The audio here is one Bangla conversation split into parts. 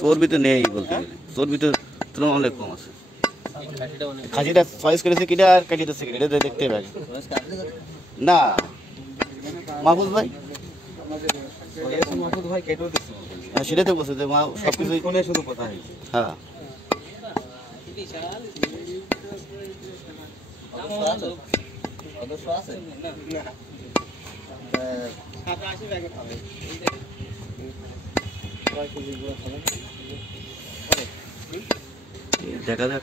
চর্বি তো নেই বলতে গেলে, চর্বি তো তুলনা অনেক কম আছে। খাসিটা চয়েস করেছে কিনা আর কাটিয়েছে কিনা এটা দেখতে হবে না। মাহফুজ ভাই সেটাই তো বলছে যে মা সবকিছু শুধু কথা। হ্যাঁ দেখা যাক।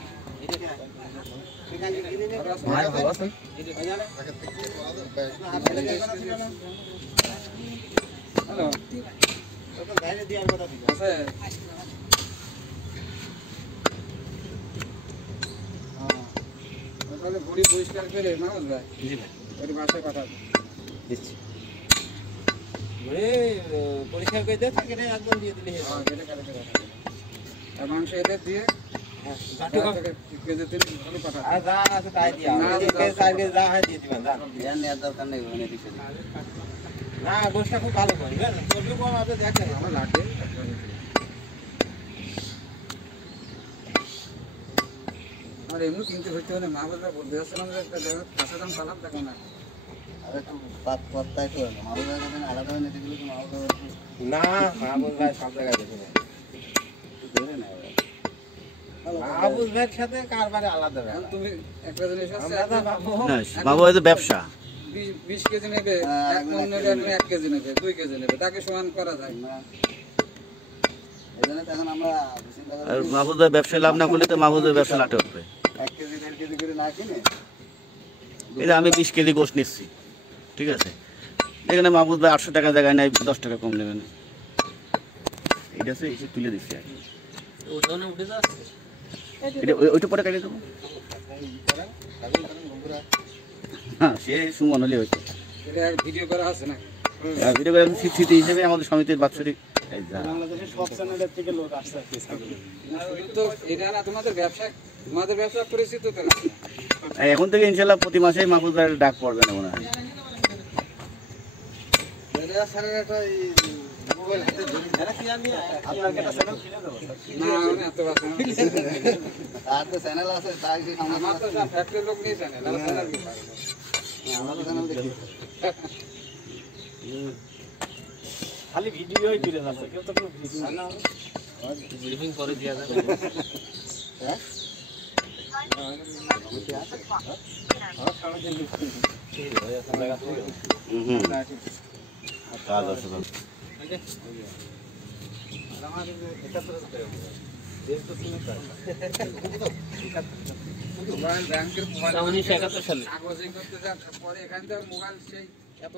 বড়ি পরিষ্কার করে মাহমুদ ভাই ওই বাসায় কথা দিচ্ছি, পরিষ্কার করে দিয়ে থাকে একদম দিয়ে দিলে আর মাংস এদের দিয়ে না গোষ্ঠটা খুব ভালো করে দেখেন আমার লাগবে। আমার এমনি কিনতে হইতে হবে মাহবুবরা বলতে আসছিলাম যে একটা কাঁচা দাম পালাম দেখো না না মাহবুব ভাই সব জায়গায় দেখে নেয় মাহবুব ভাইয়ের সাথে কারবারে আলাদা। তুমি একটা জিনিস বাবু এই যে ব্যবসা 20 কেজি নেবে, 1 মণ নেবে, 1 কেজি নেবে, 2 কেজি নেবে, তাকে সমান করা যায় না। এজন্য তখন আমরা আর মাহবুব ভাই ব্যবসায় লাভ না করলে তো মাহবুব ভাই ব্যবসা লাটে উঠবে। 1 কেজি 1.5 কেজি করে না কিনে এটা আমি 20 কেজি গোশত নিচ্ছি, ঠিক আছে, এখানে মাহবুব ভাই 800 টাকা জায়গায় নাই 10 টাকা কম নেবেন, এটা সে এসে তুলে দিচ্ছি আর এটা ওইটা পরে কাটিয়ে দেবো। হ্যাঁ সে সুমন হলে হয়েছে ভিডিও করা আছে না, ভিডিও করে স্মৃতি হিসেবে আমাদের সমিতির বাৎসরিক এখন থেকে ইনশাল্লাহ প্রতি মাসে মাহফুজ ভাইয়ের ডাক পড়বে না মনে হয়। খালি ভিডিওই তুলে যাচ্ছে, কেউ তো কোনো ভিডিও না ব্রিফিং করে দিয়া যাবে। হ্যাঁ কাজ আছে মোবাইল ব্যাংকের মোবাইল 1971 সালে কাগজে করতে যান পরে এখান থেকে মোবাইল সেই এত